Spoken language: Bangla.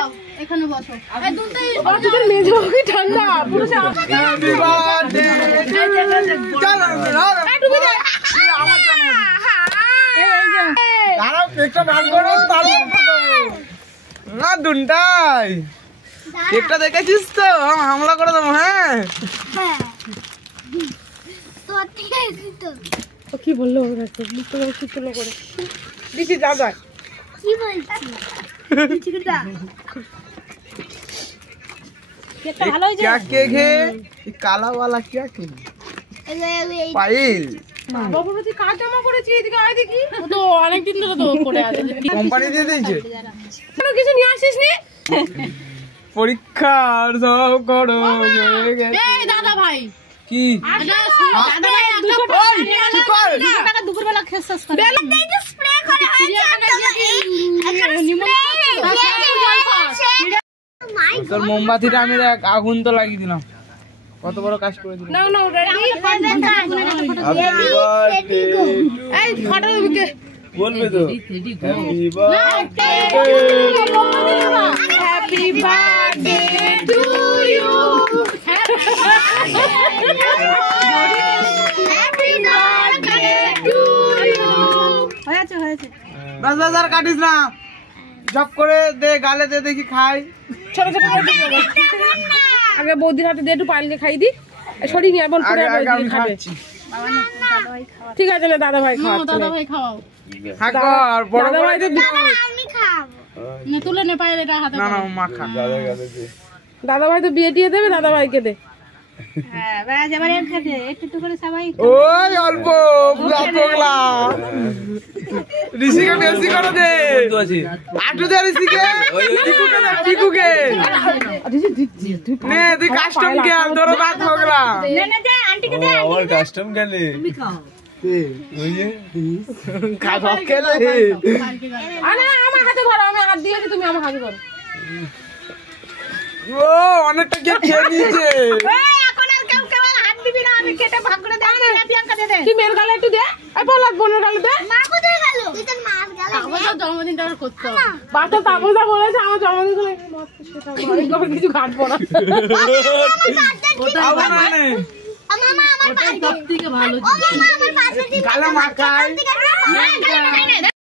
যাও এখানে বসো এই দুলটাই তোদের মেজো কি ঠান্ডা পুরো হ্যাপি বার্থডে চলো ডুবে যায় আমার জন্য এই যে দাঁড়াও কেকটা ভাগ করো তারপর না দুনটাই কেকটা দেখেছিস তো হামলা করে দেবো হ্যাঁ সত্যি তো ও কি বললো ওরা তো মুখটা কি তুলো করে দিছি দাদা কি বলছিস চিকুটা কেকটা ভালো হয়েছে क्या केक है ये काला वाला क्या केक पाइल বাবু তুই কাজ জমা করেছিস এদিকে আয় দেখি ও তো অনেক দিন ধরে তো করে আছে কোম্পানি দিয়ে দিয়েছে কেন কিছু নিয়ে আসিস নি পরীক্ষার সব করো হয়ে গেছে এই দাদা ভাই কি দাদা ভাই ওই চুপ কর টাকা দুপুর বেলা খেয়ে শেষ করে বেলা দিয়ে যে স্প্রে করে তোর মোমবাতিটা আমি দেখ আগুন তো লাগিয়ে দিলাম কত বড় কাজ করে দিলাম নাও নাও রেডি এই ফটো দিকে বলবে তো happy birthday to you happy birthday to you হয়েছে হয়েছে বাস বাস আর কাটিস না জব করে দে গালে দে দেখি খাই ছোট ছোট আগে বৌদির হাতে দিয়ে একটু পাইলকে খাই দি সরি নি এমন করে আমি খাবে খাচ্ছি ঠিক আছে না দাদা ভাই খাও দাদা ভাই খাও আর বড় দাদা ভাই তো আমি খাবো না তুলে নে পাইলে এটা হাতে না না মা খা দাদা ভাই তো বিয়ে টিয়ে দেবে দাদা ভাইকে দে ওই অল্প পুরা পগলা ঋষিকে বেশি করে দে আটু দে ঋষিকে টিকুকে নে তুই কাস্টম কে তোর বাত পগলা আমার কাস্টম গেলে খাওয়া খেলে আরে আমার হাতে ধরো আমি হাত দিয়েছি তুমি আমার হাতে ধরো ও অনেকটা কে খেয়ে নিয়েছে কি মেয়ের গালে একটু দে এই বলাত বোনের গালে দে মা কোথায় গেল তুই তো মাছ গেল আমার জন্মদিনটা আর করতে হবে বাচ্চা তাপসা বলেছে আমার জন্মদিন করে কিছু কাটবো না আবার মানে মামা আমার পাশে সব থেকে ভালো ও মামা আমার পাশে গালে মাখায়